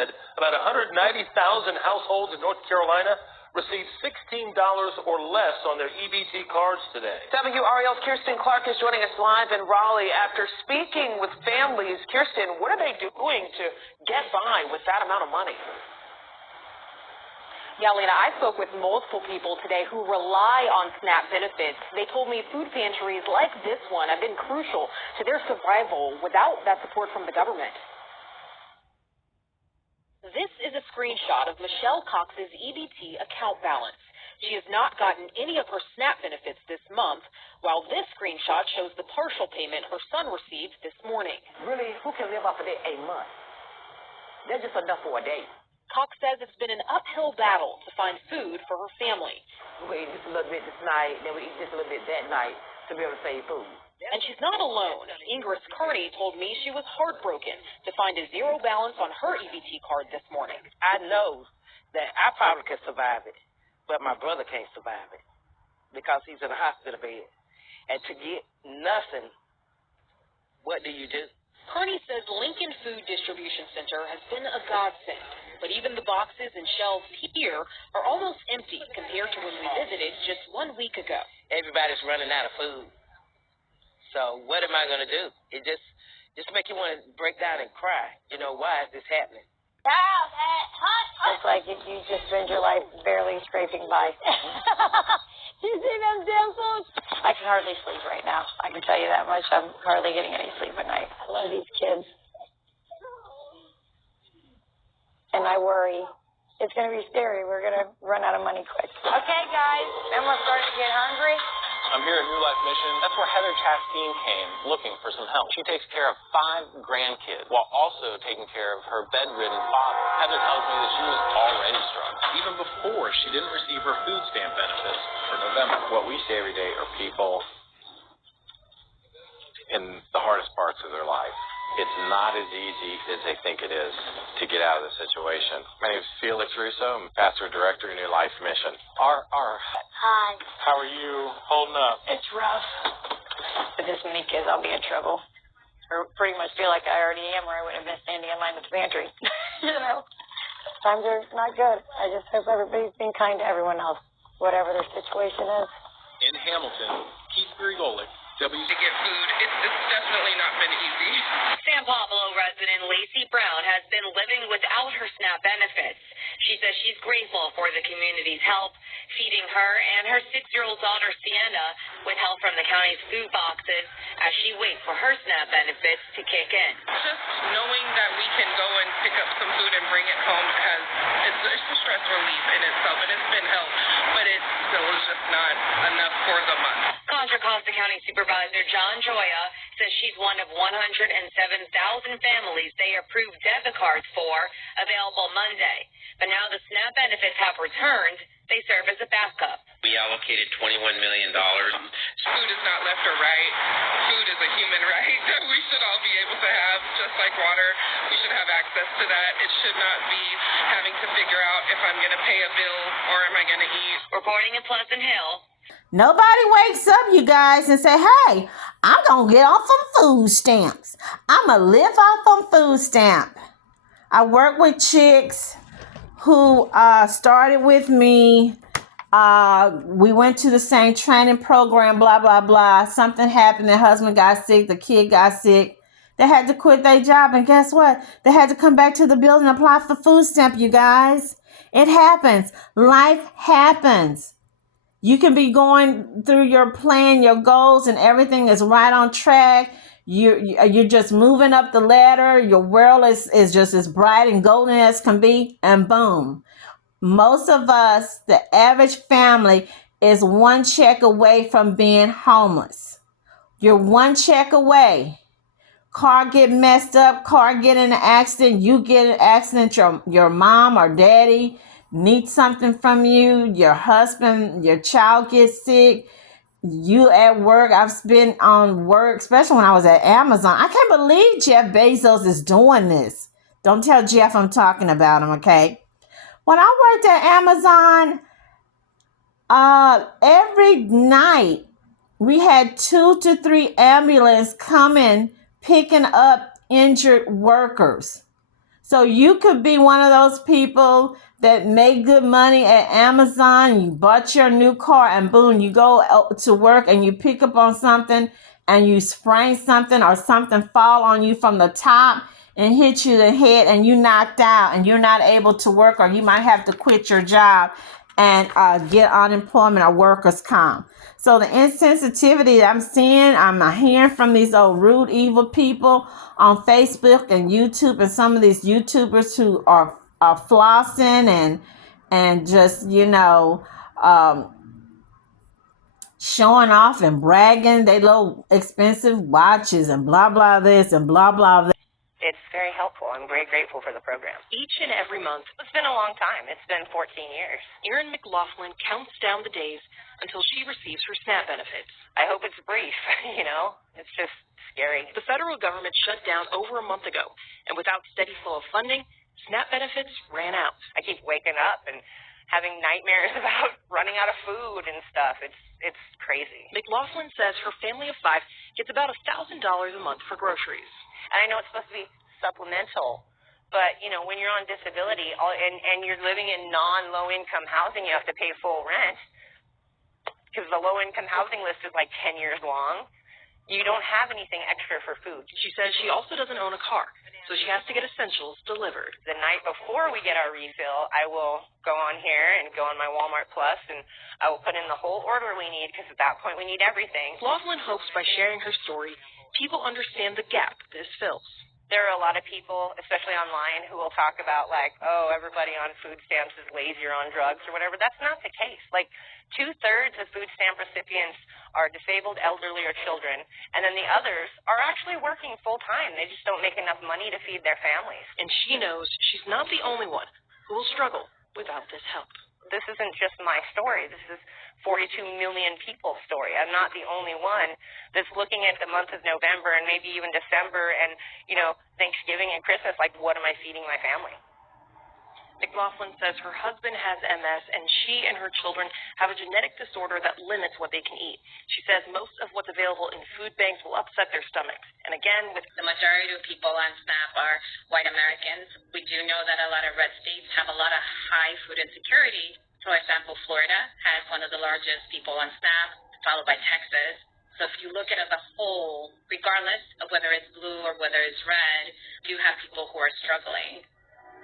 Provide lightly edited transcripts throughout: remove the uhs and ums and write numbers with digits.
said about 190,000 households in North Carolina received $16 or less on their EBT cards today. WRL's Kirsten Clark is joining us live in Raleigh. After speaking with families, Kirsten, what are they doing to get by with that amount of money? Yeah, Lena, I spoke with multiple people today who rely on SNAP benefits. They told me food pantries like this one have been crucial to their survival without that support from the government. This is a screenshot of Michelle Cox's EBT account balance. She has not gotten any of her SNAP benefits this month, while this screenshot shows the partial payment her son received this morning. Really, who can live off of that a month? That's just enough for a day. Cox says it's been an uphill battle to find food for her family. We eat just a little bit this night, then we eat just a little bit that night to be able to save food. And she's not alone. Ingrid Kearney told me she was heartbroken to find a zero balance on her EBT card this morning. I know that I probably could survive it, but my brother can't survive it because he's in a hospital bed. And to get nothing, what do you do? Kearney says Lincoln Food Distribution Center has been a godsend, but even the boxes and shelves here are almost empty compared to when we visited just 1 week ago. Everybody's running out of food. So what am I going to do? It just make you want to break down and cry. You know, why is this happening? It's like you just spend your life barely scraping by. You see them damn folks? I can hardly sleep right now. I can tell you that much. I'm hardly getting any sleep at night. I love these kids. And I worry. It's going to be scary. We're going to run out of money quick. Okay, guys. Emma's starting to get hungry. I'm here at New Life Mission. That's where Heather Chasteen came looking for some help. She takes care of 5 grandkids while also taking care of her bedridden father. Heather tells me that she was already struggling, even before she didn't receive her food stamp benefits for November. What we see every day are people in the hardest parts of their life. It's not as easy as they think it is to get out of the situation. My name is Felix Russo. I'm pastor director of New Life Mission. Hi. How are you holding up? It's rough. With this many kids, I'll be in trouble. Or pretty much feel like I already am, or I would have been standing in line at the pantry. You know? Times are not good. I just hope everybody's being kind to everyone else, whatever their situation is. In Hamilton, Keith Grigolic, To get food, it's definitely not been easy. San Pablo resident Lacey Brown has been living without her SNAP benefits. She says she's grateful for the community's help, feeding her and her 6-year-old daughter Sienna with help from the county's food boxes as she waits for her SNAP benefits to kick in. Just knowing that we can go and pick up some food and bring it home it's a stress relief in itself, and it's been helped, but it still is just not enough for the month. Contra Costa County Supervisor John Joya says she's one of 107,000 families they approved debit cards for, available Monday. But now the SNAP benefits have returned, they serve as a backup. We allocated $21 million. Food is not left or right. Food is a human right that we should all be able to have, just like water. We should have access to that. It should not be having to figure out if I'm going to pay a bill or am I going to eat. Reporting in Pleasant Hill. Nobody wakes up, you guys, and say, hey, I'm going to get off some food stamps. I'm going to live off on food stamp. I work with chicks who started with me. We went to the same training program, blah, blah, blah. Something happened. The husband got sick. The kid got sick. They had to quit their job. And guess what? They had to come back to the building and apply for food stamp, you guys. It happens. Life happens. You can be going through your plan, your goals, and everything is right on track. You're just moving up the ladder. Your world is just as bright and golden as can be. And boom. Most of us, the average family, is 1 check away from being homeless. You're 1 check away. Car get messed up. Car get in an accident. You get in an accident. Your mom or daddy needs something from you. Your husband, your child gets sick. You at work. I've been on work, especially when I was at Amazon. I can't believe Jeff Bezos is doing this. Don't tell Jeff I'm talking about him, okay? When I worked at Amazon, every night we had 2 to 3 ambulances coming, picking up injured workers. So you could be one of those people that make good money at Amazon. You bought your new car and boom, you go out to work and you pick up on something and you sprain something or something fall on you from the top and hit you in the head and you knocked out and you're not able to work, or you might have to quit your job and get unemployment or workers' comp. So the insensitivity that I'm seeing, I'm hearing from these old rude, evil people on Facebook and YouTube, and some of these YouTubers who are flossing and just, showing off and bragging they little expensive watches and blah, blah this and blah, blah that. It's very helpful. I'm very grateful for the program. Each and every month, It's been a long time. It's been 14 years. Erin McLaughlin counts down the days until she receives her SNAP benefits. I hope it's brief, It's just scary. The federal government shut down over a month ago, and without steady flow of funding, SNAP benefits ran out. I keep waking up and having nightmares about running out of food and stuff. It's crazy. McLaughlin says her family of 5 gets about $1,000 a month for groceries. And I know it's supposed to be supplemental, but, when you're on disability and you're living in non-low-income housing, you have to pay full rent because the low-income housing list is like 10 years long. You don't have anything extra for food. She says she also doesn't own a car, so she has to get essentials delivered. The night before we get our refill, I will go on here and go on my Walmart Plus, and I will put in the whole order we need because at that point we need everything. McLaughlin hopes by sharing her story, people understand the gap this fills. There are a lot of people, especially online, who will talk about like, oh, everybody on food stamps is lazy or on drugs or whatever. That's not the case. Like 2/3 of food stamp recipients are disabled, elderly, or children, and then the others are actually working full time. They just don't make enough money to feed their families. And she knows she's not the only one who will struggle without this help. This isn't just my story. This is 42 million people's story. I'm not the only one that's looking at the month of November and maybe even December and, Thanksgiving and Christmas, like, what am I feeding my family? McLaughlin says her husband has MS, and she and her children have a genetic disorder that limits what they can eat. She says most of what's available in food banks will upset their stomachs. And again, with The majority of people on SNAP are white Americans. We do know that a lot of red states have a lot of high food insecurity. For example, Florida has one of the largest people on SNAP, followed by Texas. So if you look at it as a whole, regardless of whether it's blue or whether it's red, you have people who are struggling.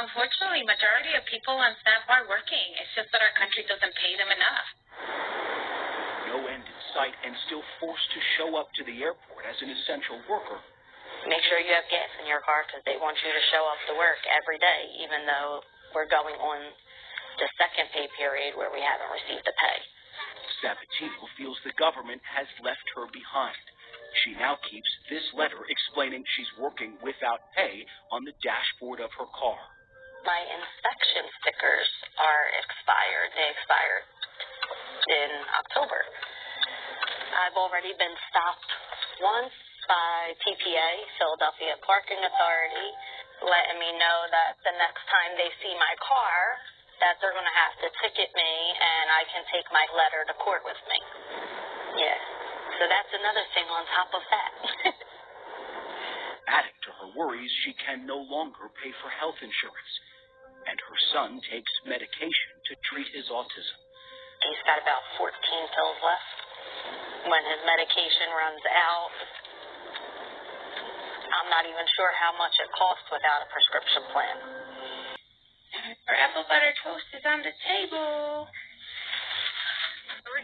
Unfortunately, majority of people on SNAP are working. It's just that our country doesn't pay them enough. No end in sight and still forced to show up to the airport as an essential worker. Make sure you have gas in your car because they want you to show up to work every day, even though we're going on the second pay period where we haven't received the pay. Sabatino feels the government has left her behind. She now keeps this letter explaining she's working without pay on the dashboard of her car. My inspection stickers are expired. They expired in October. I've already been stopped once by PPA, Philadelphia Parking Authority, letting me know that the next time they see my car, that they're going to have to ticket me and I can take my letter to court with me. Yeah. So that's another thing on top of that. Adding to her worries, she can no longer pay for health insurance, and her son takes medication to treat his autism. He's got about 14 pills left. When his medication runs out, I'm not even sure how much it costs without a prescription plan. Our apple butter toast is on the table.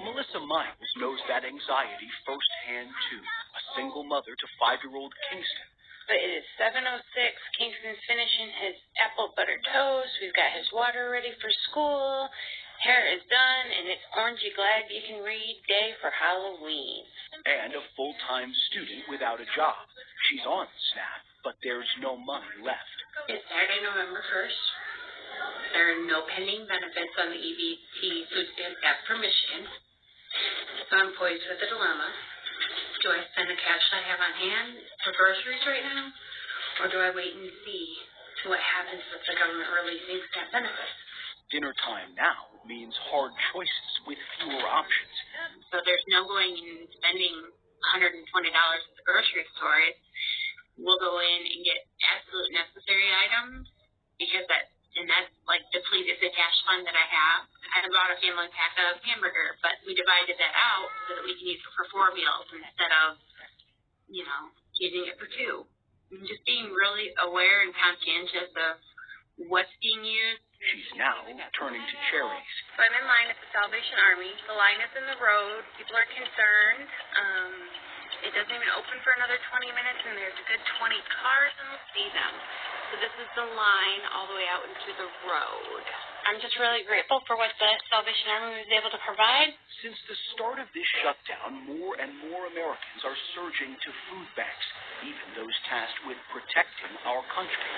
Melissa Miles knows that anxiety firsthand, too. A single mother to 5-year-old Kingston. But it is 7:06. Kingston's finishing his apple butter toast. We've got his water ready for school. Hair is done, and it's Orangey Glad You Can Read Day for Halloween. And a full-time student without a job. She's on SNAP, but there's no money left. It's Saturday, November 1st. There are no pending benefits on the EBT food stamp app permission. So I'm poised with a dilemma. Do I spend the cash I have on hand for groceries right now? Or do I wait and see what happens with the government releasing SNAP benefits? Dinner time now means hard choices with fewer options. So there's no going and spending $120 at the grocery store. We'll go in and get absolute necessary items depleted the cash fund that I have. I bought a family pack of hamburger, but we divided that out so that we can use it for 4 meals instead of, using it for 2. And just being really aware and conscientious of what's being used. She's now turning to charities. So I'm in line at the Salvation Army. The line is in the road. People are concerned. It doesn't even open for another 20 minutes, and there's a good 20 cars, and we'll see them. So this is the line all the way out into the road. I'm just really grateful for what the Salvation Army was able to provide. Since the start of this shutdown, more and more Americans are surging to food banks, even those tasked with protecting our country.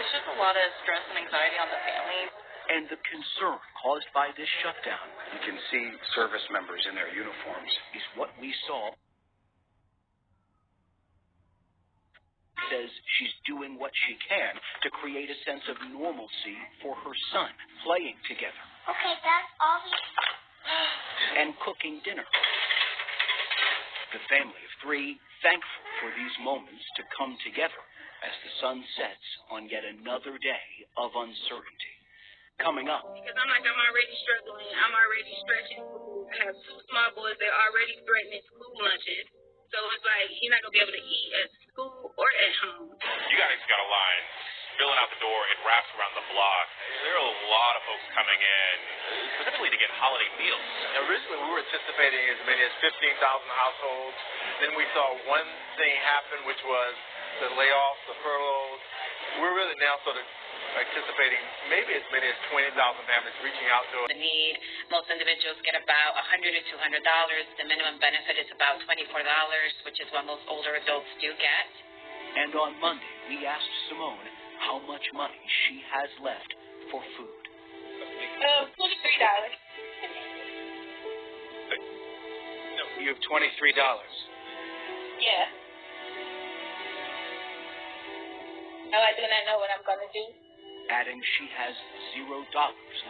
It's just a lot of stress and anxiety on the families. And the concern caused by this shutdown, you can see service members in their uniforms, is what we saw. Says she's doing what she can to create a sense of normalcy for her son, playing together. Okay, that's all And cooking dinner. The family of 3 thankful for these moments to come together as the sun sets on yet another day of uncertainty. Coming up. Because I'm already struggling. I'm already stretching. I have 2 small boys. They're already threatening school lunches. So it's like you're not going to be able to eat at school or at home. You guys got a line filling out the door. It wraps around the block. There are a lot of folks coming in, specifically to get holiday meals. Originally, we were anticipating as many as 15,000 households. Then we saw one thing happen, which was the layoffs, the furloughs. We're really now sort of anticipating maybe as many as 20,000 families reaching out to us. The need, most individuals get about $100 to $200. The minimum benefit is about $24, which is what most older adults do get. And on Monday, we asked Simone how much money she has left for food. $23. No, you have $23. Yeah. No, I do not know what I'm going to do. Adding she has $0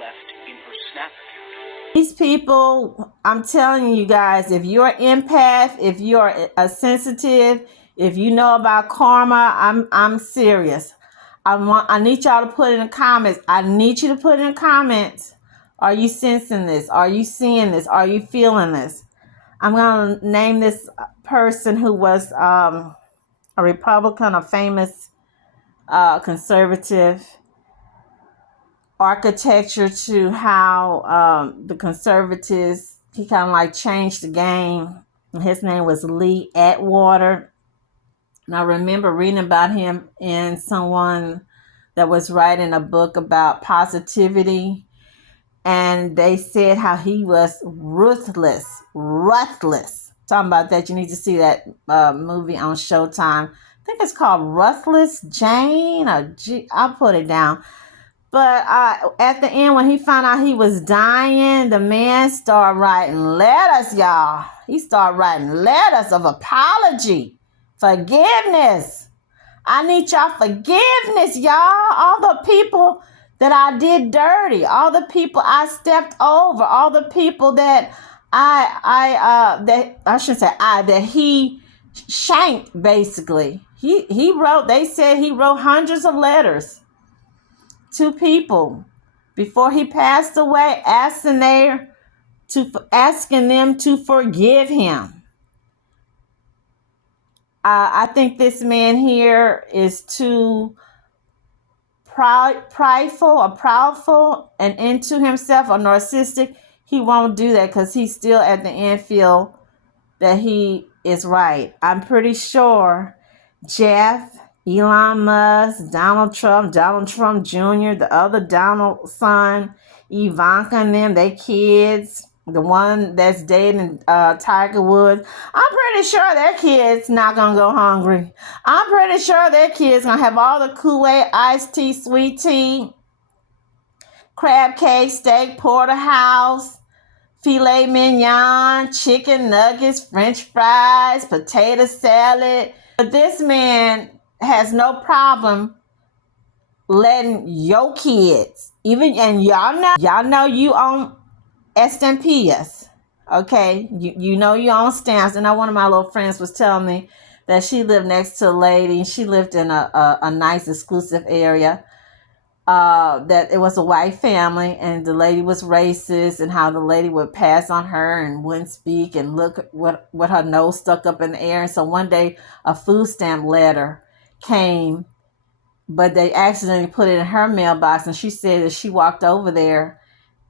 left in her SNAP account. These people, I'm telling you guys, if you're an empath, if you're a sensitive, if you know about karma, I'm serious. I need y'all to put in the comments. I need you to put in the comments. Are you sensing this? Are you seeing this? Are you feeling this? I'm going to name this person who was a Republican, a famous conservative. Architecture to how the conservatives, he kind of like changed the game. His name was Lee Atwater. And I remember reading about him in someone that was writing a book about positivity. And they said how he was ruthless. Talking about that, you need to see that movie on Showtime. I think it's called Ruthless Jane. I'll put it down. But at the end, when he found out he was dying, the man started writing letters, y'all. He started writing letters of apology, forgiveness. I need y'all forgiveness, y'all. All the people that I did dirty, all the people I stepped over, all the people that that he shanked, basically. He wrote, they said he wrote hundreds of letters to people before he passed away, asking them to forgive him. I think this man here is too proudful and into himself, or narcissistic. He won't do that because he still at the end feel that he is right. I'm pretty sure Jeff, Elon Musk, Donald Trump Jr., the other Donald son, Ivanka and them, they kids, the one that's dating Tiger Woods, I'm pretty sure their kids not going to go hungry. I'm pretty sure their kids going to have all the Kool-Aid, iced tea, sweet tea, crab cake, steak, porterhouse, filet mignon, chicken nuggets, french fries, potato salad. But this man has no problem letting your kids, and y'all know you own estampillas, okay? You know you own stamps. And one of my little friends was telling me that she lived next to a lady, and she lived in a nice exclusive area. that it was a white family and the lady was racist, and how the lady would pass on her and wouldn't speak and look with her nose stuck up in the air. And so one day a food stamp letter came, but they accidentally put it in her mailbox, and she said that she walked over there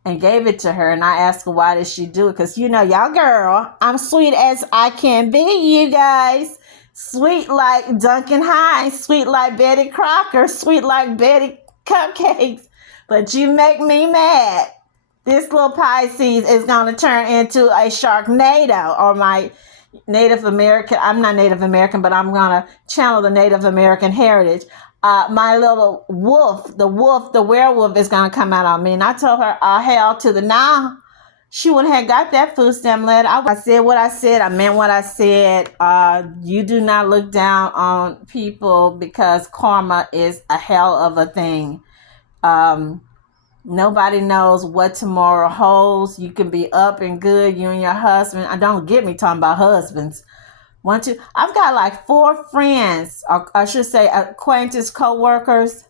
and gave it to her. And I asked her, why did she do it? Because, y'all girl, I'm sweet as I can be, you guys. Sweet like Duncan Hines, sweet like Betty Crocker, sweet like Betty Cupcakes. But you make me mad. This little Pisces is going to turn into a Sharknado, or my Native American. I'm not Native American, but I'm going to channel the Native American heritage. My little wolf, the werewolf is going to come out on me. And I told her, hell to the nah. She wouldn't have got that food stamp letter. I said what I said. I meant what I said. You do not look down on people, because karma is a hell of a thing. Nobody knows what tomorrow holds. You can be up and good, you and your husband. Don't get me talking about husbands. I've got like 4 friends, or I should say acquaintance, co-workers.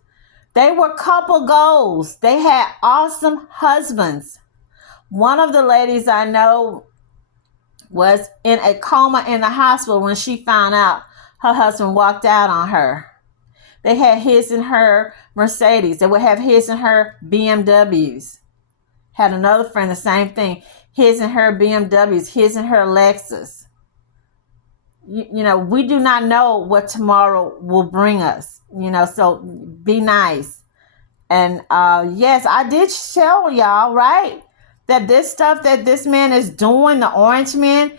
They were couple goals. They had awesome husbands. One of the ladies I know was in a coma in the hospital when she found out her husband walked out on her. They had his and her Mercedes. They would have his and her BMWs. Had another friend, the same thing. His and her BMWs, his and her Lexus. We do not know what tomorrow will bring us, so be nice. And yes, I did show y'all, right, that this stuff that this man is doing, the orange man,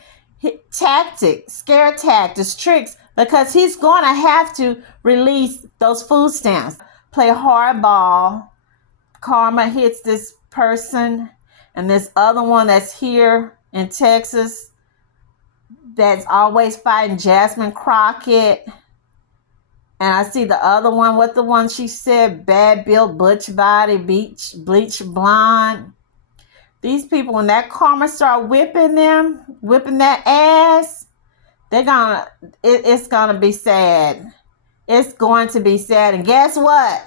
scare tactics, tricks, because he's going to have to release those food stamps. Play hardball. Karma hits this person, and this other one that's here in Texas that's always fighting Jasmine Crockett. And I see the other one, what the one she said, bad built, butch body, bleach blonde. These people, when that karma start whipping that ass, it's gonna be sad. It's going to be sad. And guess what?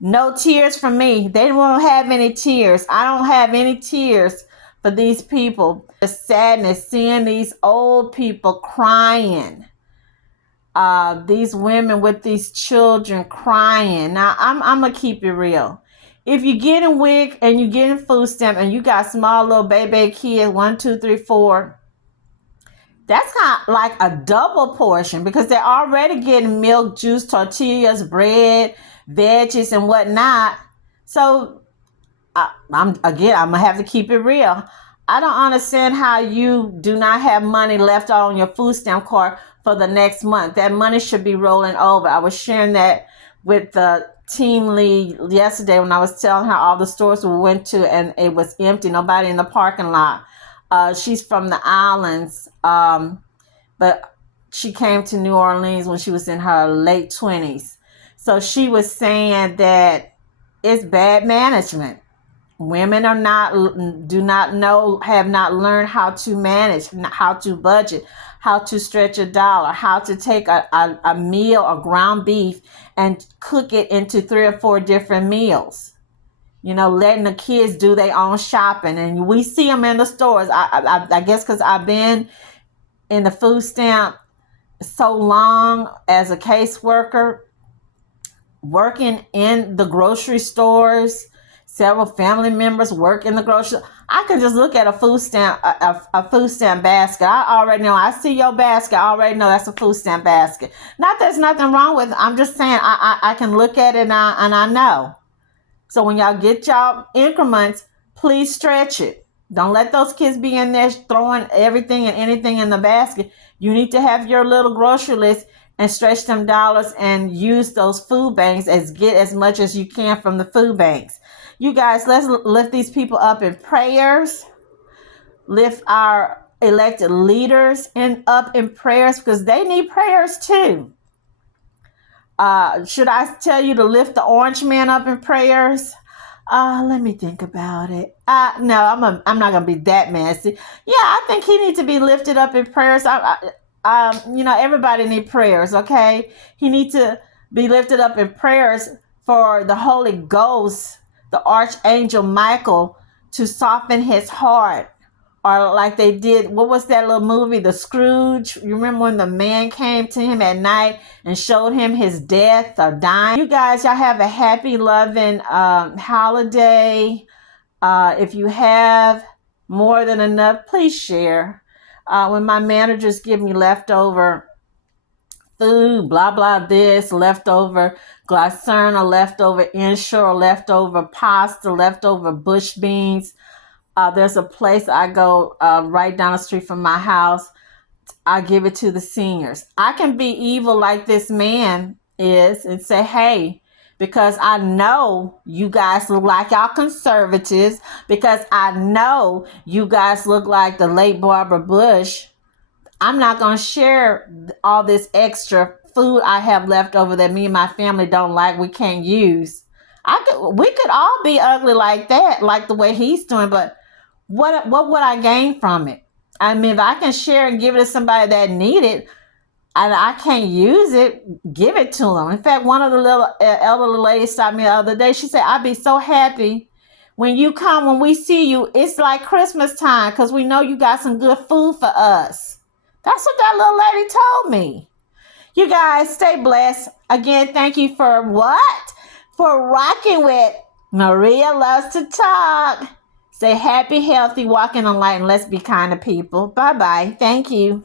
No tears from me. They won't have any tears. I don't have any tears for these people. The sadness, seeing these old people crying. These women with these children crying. Now, I'm going to keep it real. If you're getting WIC and you're getting food stamp and you got small little baby kids, 1, 2, 3, 4, that's kind of like a double portion, because they're already getting milk, juice, tortillas, bread, veggies, and whatnot. So, I'm going to have to keep it real. I don't understand how you do not have money left on your food stamp card for the next month. That money should be rolling over. I was sharing that with the team lead yesterday when I was telling her all the stores we went to and it was empty, nobody in the parking lot. She's from the islands, but she came to New Orleans when she was in her late 20s. So she was saying that it's bad management. Women have not learned how to manage, how to budget, how to stretch a dollar, how to take a meal or ground beef and cook it into 3 or 4 different meals. Letting the kids do their own shopping. And we see them in the stores. I guess because I've been in the food stamp so long as a caseworker, working in the grocery stores. Several family members work in the grocery. I can just look at a food stamp basket. I already know. I see your basket. I already know that's a food stamp basket. Not there's nothing wrong with it. I'm just saying I can look at it and I know. So when y'all get y'all increments, please stretch it. Don't let those kids be in there throwing everything and anything in the basket. You need to have your little grocery list and stretch them dollars and use those food banks get as much as you can from the food banks. You guys, let's lift these people up in prayers. Lift our elected leaders up in prayers, because they need prayers too. Should I tell you to lift the orange man up in prayers? Let me think about it. No, I'm not gonna be that messy. Yeah, I think he needs to be lifted up in prayers. Everybody needs prayers. Okay, he needs to be lifted up in prayers for the Holy Ghost, the Archangel Michael, to soften his heart. Or like they did, what was that little movie, The Scrooge? You remember when the man came to him at night and showed him his death or dying? You guys, y'all have a happy, loving holiday. If you have more than enough, please share. When my managers give me leftover food, blah, blah, this, leftover glycerina, leftover inshore, leftover pasta, leftover bush beans, there's a place I go right down the street from my house. I give it to the seniors. I can be evil like this man is and say, hey, because I know you guys look like y'all conservatives, because I know you guys look like the late Barbara Bush, I'm not going to share all this extra food I have left over that me and my family don't like, we can't use. We could all be ugly like that, like the way he's doing, but what would I gain from it? I mean, if I can share and give it to somebody that need it, and I can't use it, give it to them. In fact, one of the little elderly ladies stopped me the other day. She said, I'd be so happy when you come, when we see you. It's like Christmas time because we know you got some good food for us. That's what that little lady told me. You guys stay blessed. Again, thank you for what? For rocking with Maria Loves to Talk. Stay happy, healthy, walking on light, and let's be kind to people. Bye-bye. Thank you.